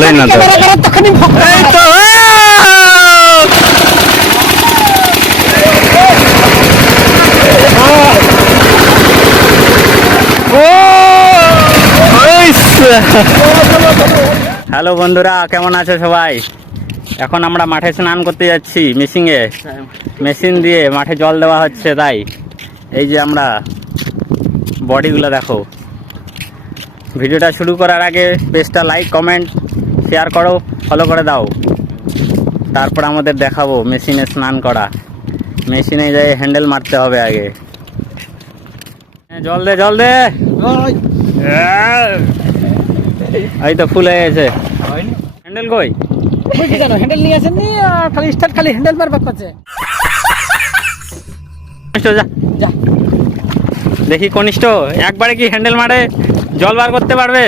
ভালোই না এই তো হ্যালো বন্ধুরা কেমন আছো সবাই? এখন আমরা মাঠে স্নান করতে যাচ্ছি মেশিনে। মেশিন দিয়ে মাঠে জল দেওয়া হচ্ছে তাই। এই যে আমরা বডিগুলো দেখো। ভিডিওটা শুরু করার আগে পেজটা লাইক কমেন্ট শেয়ার করো ফলো করে দাও। তারপর আমাদের দেখাবো মেশিনে স্নান করা। মেশিনে যাই হ্যান্ডেল মারতে হবে আগে। হ্যাঁ, জল দে জল দে। এই তো ফুল হয়ে গেছে। হ্যান্ডেল কই? হ্যান্ডেল নিয়ে আসেননি? খালি স্টার্ট খালি হ্যান্ডেল মারবার করছে। যা। দেখি কনিষ্ঠ একবারে কি হ্যান্ডেল মারে? জল বার করতে পারবে?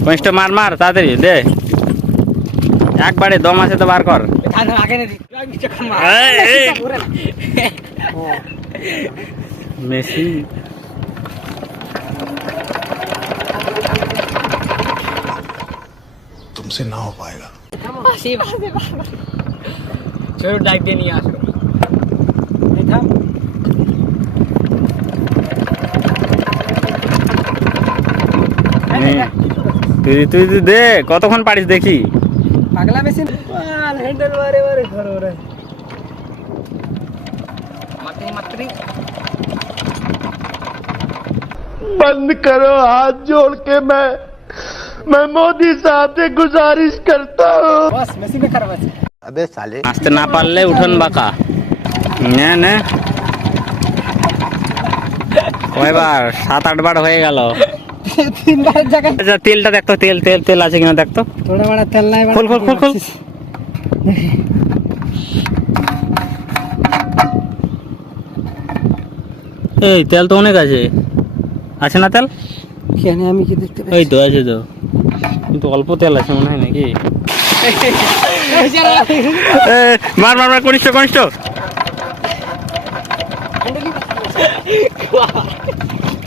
নিচেতে মার পানি কনিষ্ঠ মার মার তাড়াতাড়ি দে একবারে দম আছে তো বার কর আগে আগে নে দিই যখন মার এই, এই। ঘুরে না। মেশিন तुमसे ना हो पाएगा বাসি বাসি চলো ডাইভ দিয়ে তুই তুই তুই দে কতক্ষণ পারিস দেখি পাগলা মেশিন হ্যান্ডেল মারে মারে ঘরে ওরে মাত্রি মাত্রি बंद करो हाथ जोड़ के मैं मैं मोदी साहब से गुजारिश करता हूँ বস মেশিনে খারাপ আছে अबे साले আসতে না পারলে উঠোন বাঁকা নে নে কয়বার সাত আট বার হয়ে গেল তিনবার জায়গায় আচ্ছা তেলটা দেখতো তেল তেল তেল আছে কিনা দেখতো? থোড়া বড় তেল নাই খোল, খোল, খোল, খোল। এই তেল তো অনেক আছে। আছে না তেল? কেন আমি কি দেখতে এই তো আছে তো। কিন্তু অল্প তেল আছে মনে হয় নাকি? মার মার মার কনিষ্ঠ কনিষ্ঠ।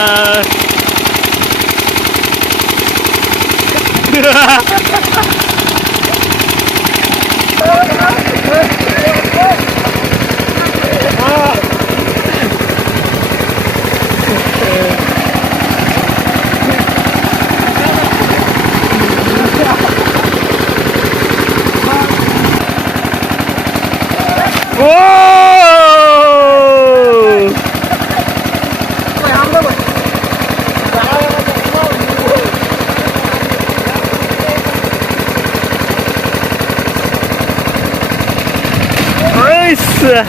এ। 是。